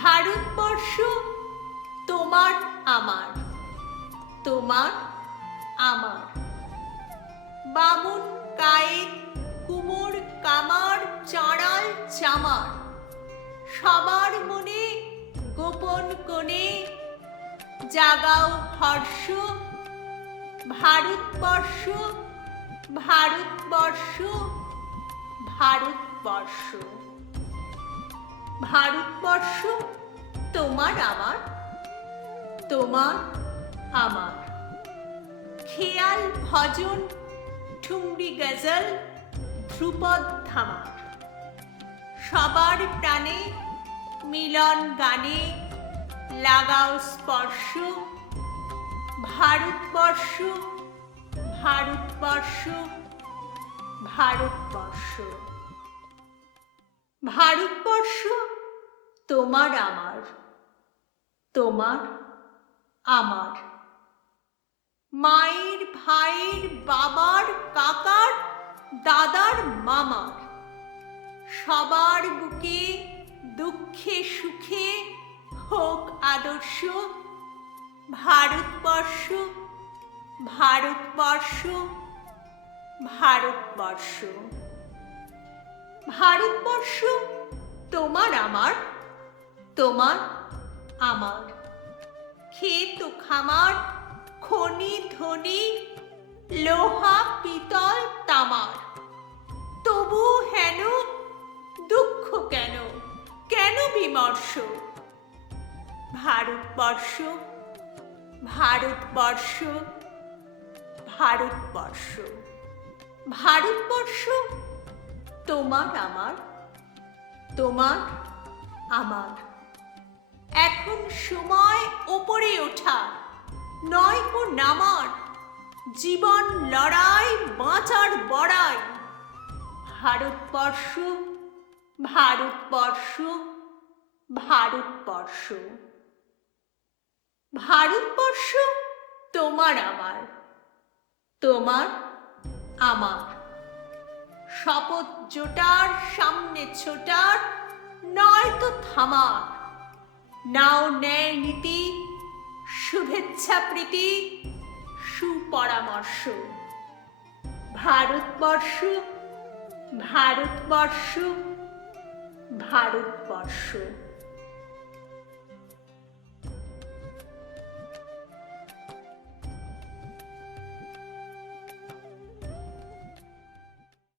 ভারতবর্ষ তোমার আমার তোমার আমার। বামুন কায়েত কুমোর কামার, চাঁড়াল চামার, সবার মনে গোপন কোণে জাগাও হর্ষ। ভারতবর্ষ ভারতবর্ষ ভারতবর্ষ। ভারতবর্ষ, তোমার আমার তোমার আমার। খেয়াল, ভজন, ঠুমরি গজল, ধ্রুপদ ধামার। সবার প্রাণে মিলন গানে লাগাও স্পর্শ। ভারতবর্ষ ভারতবর্ষ ভারতবর্ষ। ভারতবর্ষ তোমার আমার তোমার আমার। মায়ের, ভাইয়ের, বাবার, কাকার, দাদার, মামার। সবার বুকে দুঃখে সুখে হোক আদর্শ, ভারতবর্ষ ভারতবর্ষ ভারতবর্ষ। ভারতবর্ষ তোমার আমার তোমার, আমার। ক্ষেত খামার খনি, ধনি, লোহা, পিতল, তামার। তবু হেন দুঃখ কেন? কেন বিমর্ষ? ভারতবর্ষ ভারতবর্ষ ভারতবর্ষ। ভারতবর্ষ তোমার, আমার। তোমার, আমার। এখন সময় ওপরে ওঠা। নয় কো নামার। জীবন লড়াই, বাঁচার বড়াই। ভারতবর্ষ ভারতবর্ষ ভারতবর্ষ। ভারতবর্ষ তোমার আমার তোমার আমার। শপথ জোটার, সামনে ছোটার, নয় তো থামার। নাও ন্যায় নীতি শুভেচ্ছা প্রীতি সুপরামর্শ। ভারতবর্ষ ভারতবর্ষ ভারতবর্ষ।